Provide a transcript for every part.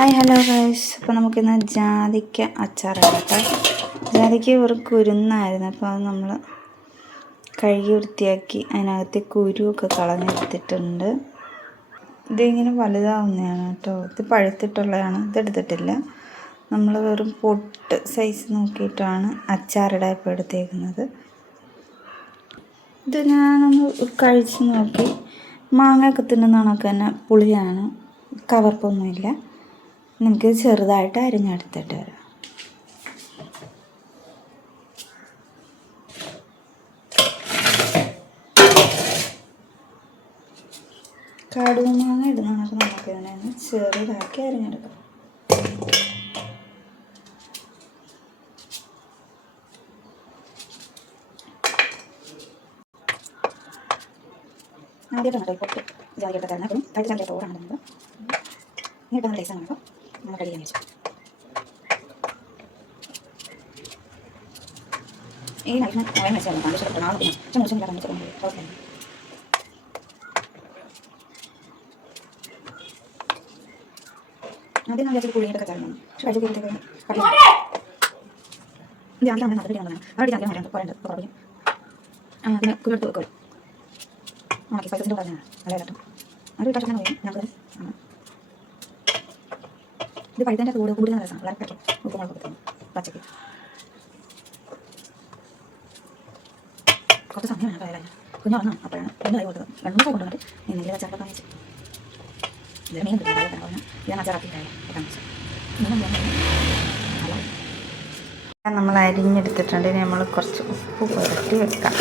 Hi hello guys. അപ്പോൾ നമുക്കിന്ന് ജാതിക്ക അച്ചാറിടാം. ജാതിക്ക ഒരു കുരുന്നായിരുന്നു, അപ്പോൾ അത് നമ്മൾ കഴുകി വൃത്തിയാക്കി അതിനകത്തെ കുരുവൊക്കെ കളഞ്ഞെടുത്തിട്ടുണ്ട്. ഇതിങ്ങനെ വലുതാവുന്നതാണ് കേട്ടോ. ഇത് പഴുത്തിട്ടുള്ളതാണ്, ഇതെടുത്തിട്ടില്ല. നമ്മൾ വെറും പൊട്ട് സൈസ് നോക്കിയിട്ടാണ് അച്ചാറിടാൻ ഇപ്പോൾ എടുത്തേക്കുന്നത്. ഇത് ഞാനൊന്ന് കഴിച്ച് നോക്കി. മാങ്ങയൊക്കെ തിന്നുന്ന കണക്ക് തന്നെ പുളിയാണ്, കവർപ്പൊന്നുമില്ല. നമുക്ക് ചെറുതായിട്ട് അരിഞ്ഞെടുത്തിട്ട് വരാം. കടുമാങ്ങ ഇടുന്ന കണക്ക് നമുക്ക് ഇതിനെ ചെറുതാക്കി അരിഞ്ഞെടുക്കാം. ആദ്യമായിട്ടാണ് പൊട്ട് ജാതിക്കട്ട തരുന്നത്. അപ്പം കട്ടി ജാതിക്കട്ട ഓടാണ് ഇടുന്നത്. ഇങ്ങനെ ടേസ്റ്റ് ആണ്. അപ്പോൾ നമ്മൾ റെഡി ചെയ്യാൻ വെച്ചു. ഈ നൈഫിന് ഓയം വെച്ചാൽ ഇഷ്ടപ്പെട്ട നാളെ പക്ഷെ മുറിച്ചൊന്നും ഇല്ലാതെ വെച്ചിട്ടുണ്ട്. ആദ്യം ഞാൻ വിചാരിച്ചത് പുളിയിട്ടൊക്കെ ചേർന്നു. പക്ഷെ കഴിച്ച് കയറിയൊക്കെ കട്ടി ഇത് ആദ്യം നമ്മൾ നല്ലൊരു വന്നതാണ്. അവിടെ ആദ്യം വരാൻ കുറേ കുറവില്ല. പിന്നെ കുരുവെടുത്ത് വെക്കും. ഉണക്കി സ്പൈസസിൻ്റെ പറഞ്ഞാണ് നല്ല കേട്ടോ. അത് ഇട്ടാൽ ഞങ്ങൾ ഇത് പഴുത്തതിൻ്റെ കൂടുതൽ നല്ല രസമാണ്. വളരെ പറ്റും. ഉപ്പ് മുളക് കിട്ടുന്നു പച്ചക്ക്. കുറച്ച് സമയമാണ് പറയാൻ കുഞ്ഞു വന്നു. അപ്പോഴാണ് രണ്ടായി കൊടുത്തത്. 2 ദിവസം കൊണ്ടുവന്നിട്ട് നെല്ലിൽ അച്ചാറൊക്കെ വാങ്ങിച്ചു. ഇത് മീൻ കിട്ടും. നല്ല പറഞ്ഞാൽ ഞാൻ അച്ചാറാക്കിയിട്ടാണ് നമ്മൾ അരിഞ്ഞെടുത്തിട്ടുണ്ട്. ഇനി നമ്മൾ കുറച്ച് ഉപ്പ് പുരട്ടി വെക്കാം.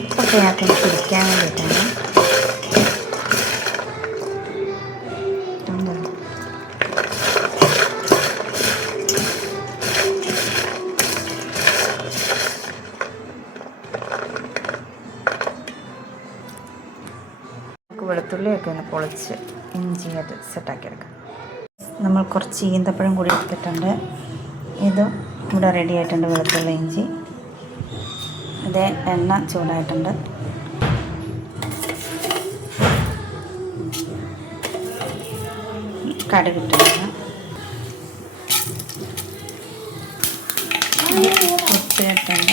ഉപ്പൊക്കെ അതിനകത്ത് പിടിക്കാൻ വേണ്ടിയിട്ടാണ്. വെളുത്തുള്ളിയൊക്കെ ഒന്ന് പൊളിച്ച് ഇഞ്ചി അത് സെറ്റാക്കിയെടുക്കാം. നമ്മൾ കുറച്ച് ഈന്തപ്പഴം കൂടി എടുത്തിട്ടുണ്ട്. ഇത് ഇവിടെ റെഡി ആയിട്ടുണ്ട്. വെളുത്തുള്ളി ഇഞ്ചി. ഇതേ എണ്ണ ചൂടായിട്ടുണ്ട്. കടുകിട്ടിട്ടുണ്ട്. കുത്തിയിട്ടുണ്ട്.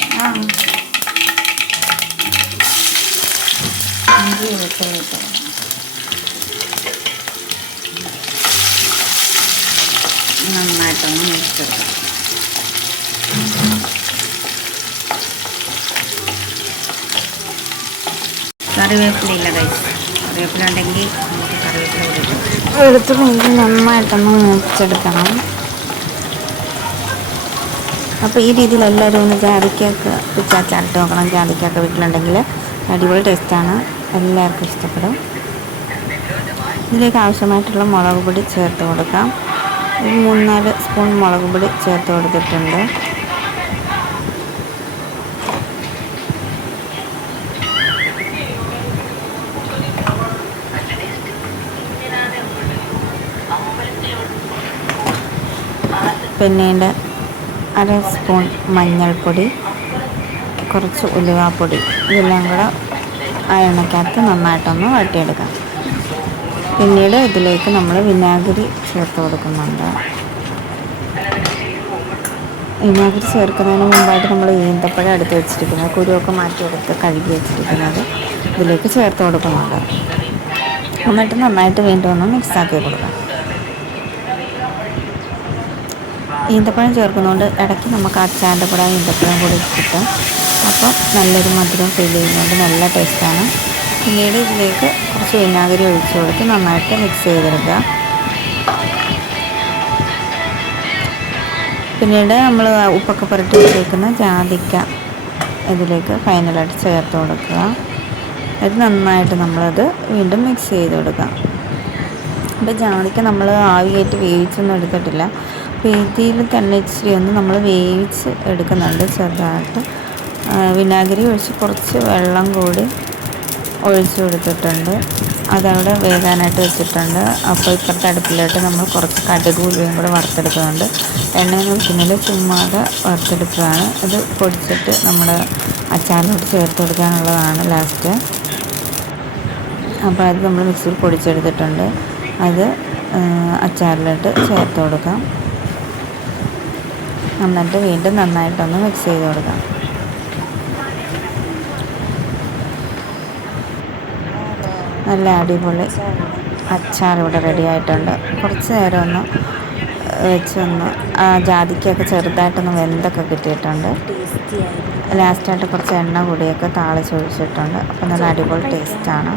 ഇഞ്ചി വെളുത്തുള്ളി ഇട്ടത് നന്നായിട്ടൊന്ന് മിക്സ് ചെയ്യണം. കറിവേപ്പില കഴിച്ചു. കറിവേപ്പില ഉണ്ടെങ്കിൽ നമുക്ക് കറിവേപ്പില ഇടും. വെളുത്തുള്ളി നന്നായിട്ടൊന്ന് മുറിച്ചെടുക്കണം. അപ്പോൾ ഈ രീതിയിൽ എല്ലാവരും ഒന്ന് ജാതിക്കൊക്കെ പിച്ചാച്ചാറിട്ട് നോക്കണം. ജാതിക്കൊക്കെ വീട്ടിലുണ്ടെങ്കിൽ അടിപൊളി ടേസ്റ്റാണ്. എല്ലാവർക്കും ഇഷ്ടപ്പെടും. ഇതിലേക്ക് ആവശ്യമായിട്ടുള്ള മുളക് പൊടി ചേർത്ത് കൊടുക്കാം. ഒരു 3-4 സ്പൂൺ മുളക് പൊടി ചേർത്ത് കൊടുത്തിട്ടുണ്ട്. പിന്നീട് 1/2 സ്പൂൺ മഞ്ഞൾപ്പൊടി, കുറച്ച് ഉലുവാപ്പൊടി, ഇതെല്ലാം കൂടെ ആ എണ്ണയ്ക്കകത്ത് നന്നായിട്ടൊന്ന് വഴറ്റിയെടുക്കാം. പിന്നീട് ഇതിലേക്ക് നമ്മൾ വിനാഗിരി ചേർത്ത് കൊടുക്കുന്നുണ്ട്. വിനാഗിരി ചേർക്കുന്നതിന് മുമ്പായിട്ട് നമ്മൾ ഈന്തപ്പഴം എടുത്ത് വെച്ചിരിക്കുന്നത്, കുരുവൊക്കെ മാറ്റിയെടുത്ത് കഴുകി വെച്ചിരിക്കുന്നത് ഇതിലേക്ക് ചേർത്ത് കൊടുക്കുന്നുണ്ട്. എന്നിട്ട് നന്നായിട്ട് വീണ്ടും ഒന്ന് മിക്സാക്കി കൊടുക്കാം. ഈന്തപ്പഴം ചേർക്കുന്നതുകൊണ്ട് ഇടയ്ക്ക് നമുക്ക് അച്ചാറിൻ്റെ കൂടെ ഈന്തപ്പഴം കൂടി കിട്ടും. അപ്പോൾ നല്ലൊരു മധുരം ഫീൽ ചെയ്യുന്നുണ്ട്. നല്ല ടേസ്റ്റാണ്. പിന്നീട് ഇതിലേക്ക് കുറച്ച് വിനാഗിരി ഒഴിച്ച് കൊടുത്ത് നന്നായിട്ട് മിക്സ് ചെയ്തെടുക്കുക. പിന്നീട് നമ്മൾ ഉപ്പൊക്കെ പുരട്ടി വെച്ചേക്കുന്ന ജാതിക്ക ഇതിലേക്ക് ഫൈനലായിട്ട് ചേർത്ത് കൊടുക്കുക. ഇത് നന്നായിട്ട് നമ്മളത് വീണ്ടും മിക്സ് ചെയ്ത് കൊടുക്കുക. അപ്പോൾ ജാതിക്ക നമ്മൾ ആവിയായിട്ട് വേവിച്ചൊന്നും എടുത്തിട്ടില്ല. രീതിയിൽ തന്നെ ഇച്ചിരി ഒന്ന് നമ്മൾ വേവിച്ച് എടുക്കുന്നുണ്ട് ചെറുതായിട്ട്. വിനാഗിരി ഒഴിച്ച് കുറച്ച് വെള്ളം കൂടി ഒഴിച്ച് കൊടുത്തിട്ടുണ്ട്. അതവിടെ വേകാനായിട്ട് വെച്ചിട്ടുണ്ട്. അപ്പോൾ ഇപ്പുറത്തെ അടുപ്പിലോട്ട് നമ്മൾ കുറച്ച് കടുക് ഉലുവയും കൂടെ വറുത്തെടുക്കുന്നുണ്ട്. എണ്ണയിൽ ഒഴിക്കുന്നില്ല, ചുമ്മാതെ വറുത്തെടുക്കുകയാണ്. ഇത് പൊടിച്ചിട്ട് നമ്മുടെ അച്ചാറിലോട്ട് ചേർത്ത് കൊടുക്കാനുള്ളതാണ് ലാസ്റ്റ്. അപ്പോൾ അത് നമ്മൾ മിക്സിയിൽ പൊടിച്ചെടുത്തിട്ടുണ്ട്. അത് അച്ചാറിലിട്ട് ചേർത്ത് കൊടുക്കാം. എന്നിട്ട് വീണ്ടും നന്നായിട്ടൊന്ന് മിക്സ് ചെയ്ത് കൊടുക്കാം. നല്ല അടിപൊളി അച്ചാർ ഇവിടെ റെഡി ആയിട്ടുണ്ട്. കുറച്ച് നേരം ഒന്ന് വെച്ചൊന്ന് ജാതിക്കയൊക്കെ ചെറുതായിട്ടൊന്ന് വെന്തൊക്കെ കിട്ടിയിട്ടുണ്ട്. ലാസ്റ്റായിട്ട് കുറച്ച് എണ്ണ കൂടിയൊക്കെ താളിച്ചൊഴിച്ചിട്ടുണ്ട്. അപ്പോൾ നല്ല അടിപൊളി ടേസ്റ്റാണ്.